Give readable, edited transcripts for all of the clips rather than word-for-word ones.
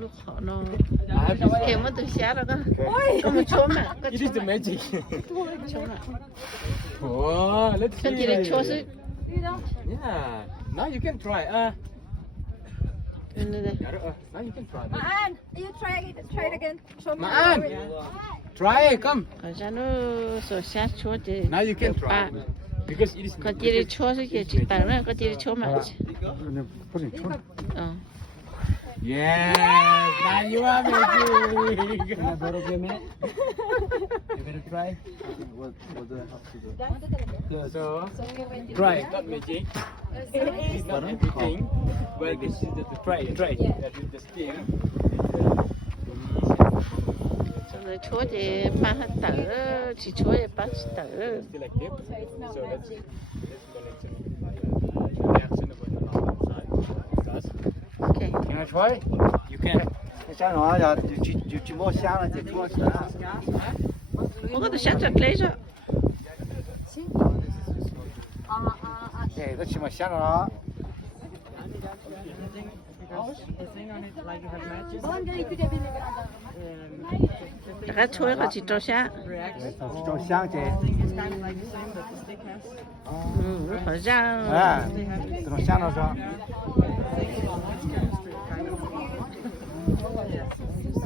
ลูกขอน้องเข็มมันตัวเสียแล้วก็ก็มาชมอ่ะก็ช It ม is the magic. ชมอ่ะ Oh, let's ก็ see. จะได้โชว์ซิ Yeah. Now you can try. นี่เลย Now you can try. Maan, you try it again. Show me. Maan. Try. Come. ก็จะนู้สดชาโชว์เจ Now you can try. Because it is. ก็จะได้โชว์ซิเกี่ยวกับต่างนั้นก็จะได้โชว์มาอ๋อ Yes. Now you are magic. Can I borrow a minute? You gonna try? What do I have to do? So try. Not magic. This is not everything. But this is the try. Try. That is the skill. เลยโชว์เจป้าฮัตเตอร์ชิโชว์เจป้าฮัตเตอร์ Still like this. So let's connect the reaction about the normal side. Does. โอเค Can I try? You can. 香肠呀，就摸香了，就摸香。我个都想着来着，对，都起码香了。 大家抽一个去照相，照相去。好像哎，这种香肠上。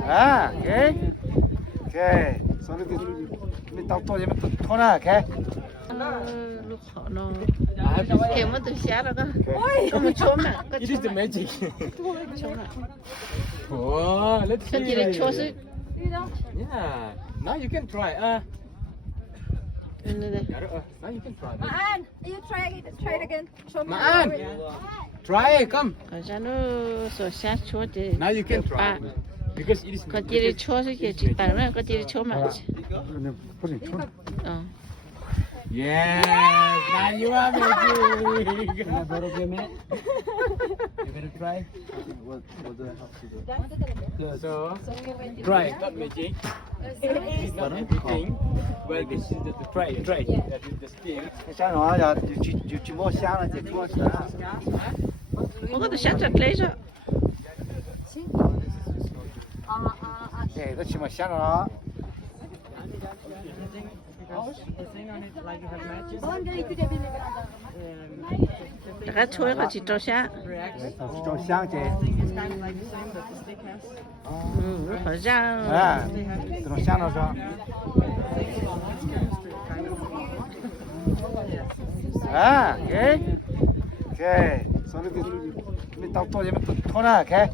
啊，给，给，所以的，没到多点没拖呢，给。ลูกขอน้องเข็มมันตัวเสียแล้วก็ก็มาชมอ่ะก็ It is the magic. ชมอ่ะ Oh, let's ก็จะได้โชว์ see. ซิ Yeah. Now you can try. นี่เลย Now you can try. Maan, you try it again. Show me. Maan. Try. Come. ก็จะนู้สดชาโชว์เจ Now you can try. Because it is. ก็จะได้โชว์ซิเกี่ยวกับต่างนั้นก็จะได้โชว์มาอ๋อ Yes. Now you are magic. Can I borrow a minute? You gonna try? What do I have to do? So try. Not magic. This is not everything. But this is the try. Try. That is the skill. 香肠呀，就摸香了，就摸香。我个都想着来着，对，都起码香了。 大家抽一个去照相，照相去。好像哎，这种香肠上。啊，给，所以的，没到多点没拖呢，给。